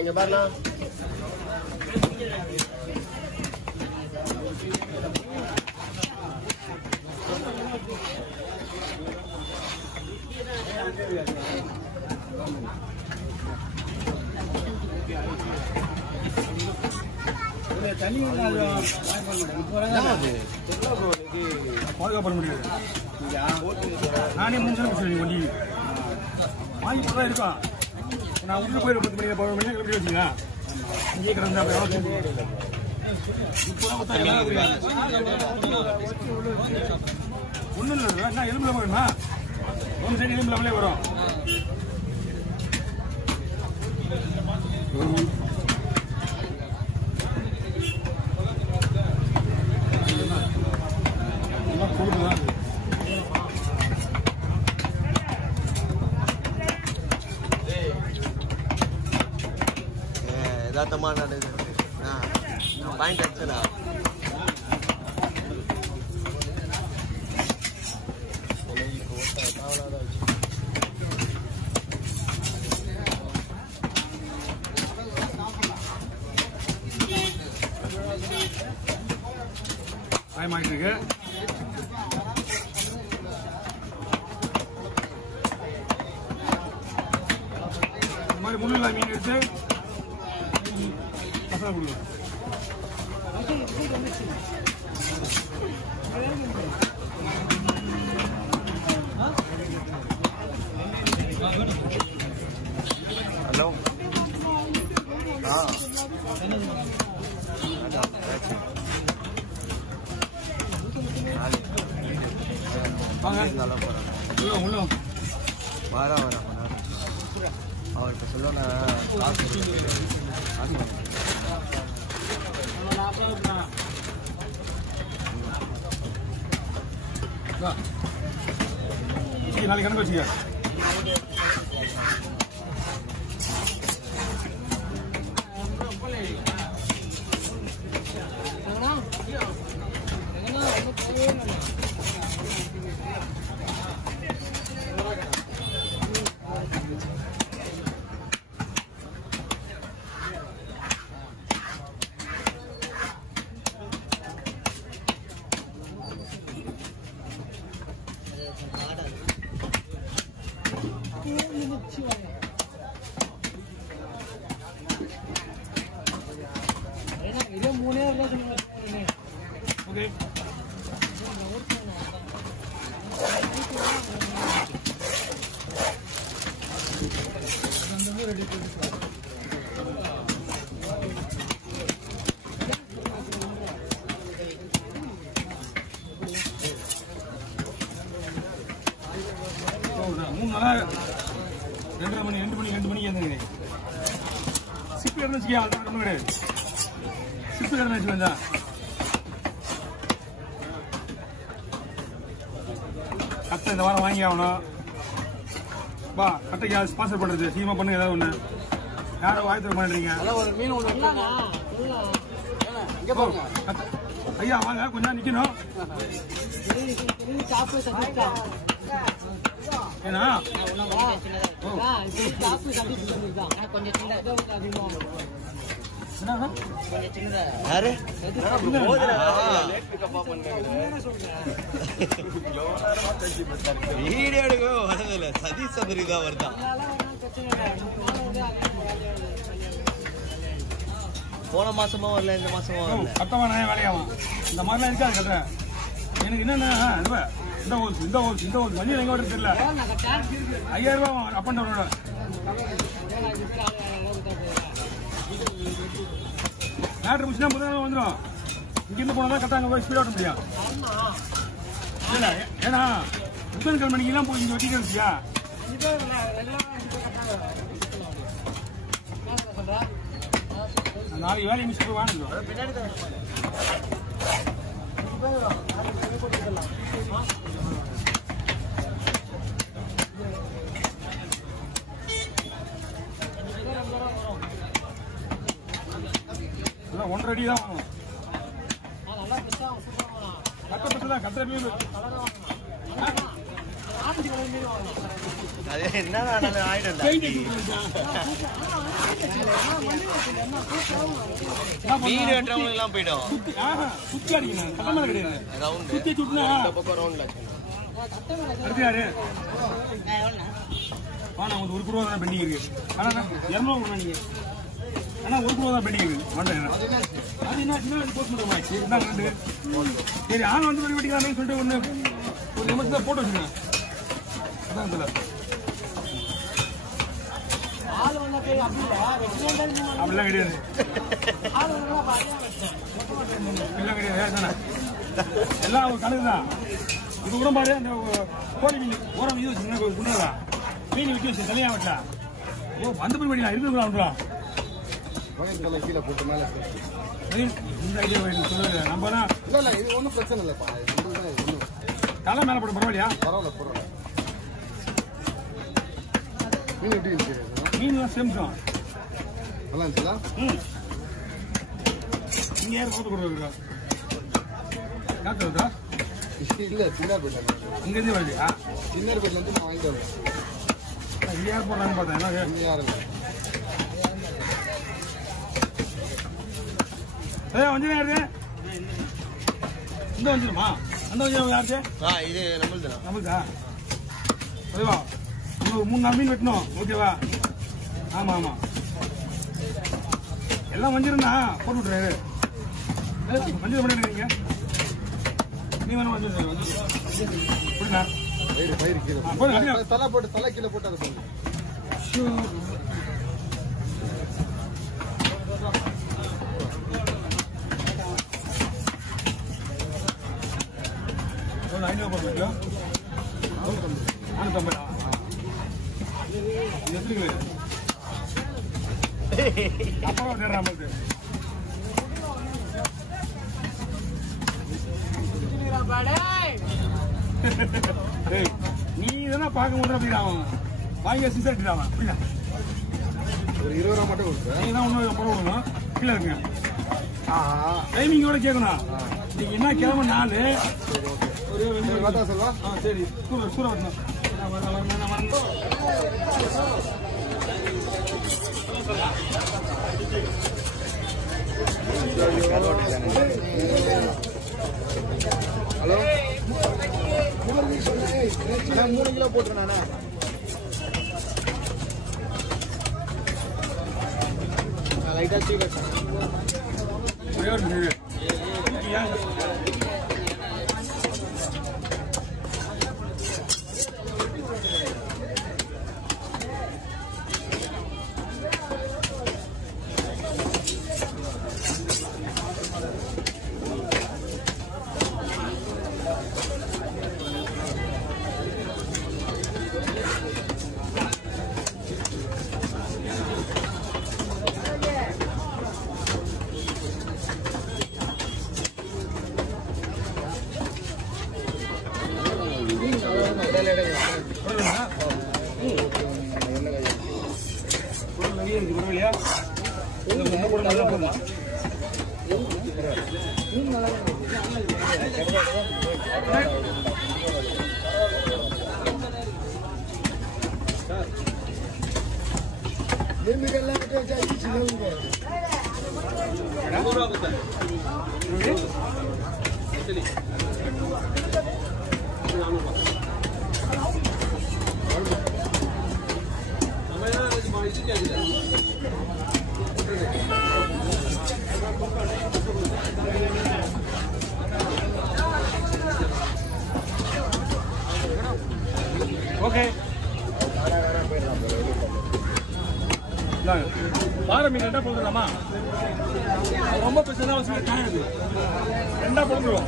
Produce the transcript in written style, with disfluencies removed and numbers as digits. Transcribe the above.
இங்க பாருண்ணா. தண்ணி பாதுகாப்பு முடியாது. நானே 3 நிமிஷம் சொல்லி வண்டி வாங்கி போதான் இருக்கான். நான் உள்ள போய் 10 மணி 11 மணி எப்படி வச்சுங்களா இங்கே கிடந்தா ஒன்றும் இல்லை. என்ன எலும்புல வேணுமா? ஒன்று சைடு எலும்புலே வரும். யதார்த்தமா நடக்குது. பாயிண்ட் அடிச்சதா ஆயிட்டு இருக்கு. இந்த மாதிரி முள்ளில்லா மீன் எடுத்து மசாலா கொடுக்கும். ஹலோ வாரா அவர் இப்போ சொல்லுவாங்க நாளைக்கு கணக்கு வச்சுக்க. Okay. மூணு நாளா 2 மணிக்கு இருந்தேன். சிப்பு இருந்துச்சு ஒன்றும் கிடையாது. சிப்பு இருந்துச்சு வந்தா கட்டை இந்த வாரம் வாங்கி ஆகணும். பா கட்டைக்கு ஸ்பான்சர் பண்றது சீக்கிரமா பண்ணுங்க. ஏதாவது ஒண்ணு யாரும் வாய்ப்பு பண்றீங்க. ஐயா வாங்க கொஞ்சம் நிக்கணும். ஏன்னா சதீஷ் சதுரி தான் வருதான். போன மாசமா வரல, இந்த மாசமா வரல. கட்டமான வேலையாகும் இந்த மாதிரிலாம் இருக்காது. கட்டுற எனக்கு என்னன்னா இந்த ஹோல்ஸ் மணி எங்க வருது தெரியல. 5000 ரூபாய் அப் அண்ட் டவுனோட. மேட்ரு முடிச்சுனா முதல்ல வந்துடும். இங்கிருந்து போனா கரெக்டாக அங்கே போய் ஸ்பீட் ஓட்ட முடியும். இல்லை ஏன்னா புதன்கிழமை மணிக்கெல்லாம் போய் இங்கே வச்சுட்டு இருந்துச்சியா நாளைக்கு வேலையை மிஸ் போய் வாங்கிடும். அதான் 1.5 அடி தான் வாங்கணும். கட்ட பசு தான் கட்டுற மீன் அது என்ன ஆயிடும் மீன் வெட்டுறவங்களுக்கு எல்லாம் போயிடும். சுத்தி அடிக்கணும், கட்டமலை கிடையாது. சுத்தி சுட்டினா ஒரு ரூபா தான் பெண்டிங் இருக்கு. ஆனா 200 நீங்க ஆனா 1 ரூபா தான் பெண்டிங் இருக்கு. அது என்ன சின்ன போஸ்ட் பண்ணுவாச்சு. சரி ஆள் வந்து வெட்டிக்கலாமே சொல்லிட்டு ஒரு நிமிஷத்துல போட்டு வச்சுக்கேன். அதான் இதுல அப்படிலாம் கிடையாது. எல்லாம் ஒரு கணக்குதான். இது கூட பாரு அந்த கோழி மீன் ஓரம் இது வச்சு குண்டா மீன் விற்க வச்சு தலையா வச்சா ஓ அந்த மாதிரி பண்ணிடலாம் இருக்குங்களா கீழே போட்டு மேல இந்த ஐடியா சொல்லுங்க. நம்ம தான் இல்ல இது ஒன்றும் பிரச்சனை இல்லைப்பா. தலை மேல போட பரவாயில்லையா? பரவாயில்ல. மீன் எப்படி இருந்துச்சு? மீன்லாம் சேம்தான். நல்லா இருந்துச்சுங்களா? இங்க யாரும் பார்த்து கொடுக்குறா காத்து வருதா? இல்ல சின்ன பேர்ல இங்கேருந்து வரலையா? சின்ன பேர்ல இருந்து நான் வாங்கிட்டு வரேன். இங்க யார் போடுறாங்கன்னு பார்த்தேன். யாரும் வஞ்சனம் யாரு? இந்த வஞ்சிரமா? அந்த வஞ்சிரம் யாருக்கு? இது நம்மளுது. நம்மளுதா? அதுவா இன்னும் 3-4 மீன் வெட்டணும். ஓகேவா? ஆமா ஆமா எல்லாம் வஞ்சிரம் தான். போட்டு விட்டுறாரு. வஞ்சிரம் பண்ணிருக்கீங்க நீ வேணும். வஞ்சிரம் புரியுதா? பயிர் கீழே தலை போட்டு தலை கீழே போட்டு அதை போடுங்க. கிலோ 450. எப்படி அப்புறம் நமக்கு நீ இதெல்லாம் பார்க்க முடியும். அப்படின்னா வாங்கி சிசாட்டிடாம அப்படின்னா ஒரு 20 ரூபா மட்டும் கொடுத்து நீ தான் ஒன்றும் பரவாயில்ல கீழே இருக்குங்க. டைமிங்கோட கேட்கணும். நீங்க என்ன கிழமை 4 சொல்வா. சரி சூற வரணும். ஹலோ 3 கிலோ போட்டுருண்ணா. லைட்டா சீக்கிரம் ஓகே பாறை மீன் 2 போடுறோமா? ரொம்ப பிரச்சனை 2 போடுறோம்.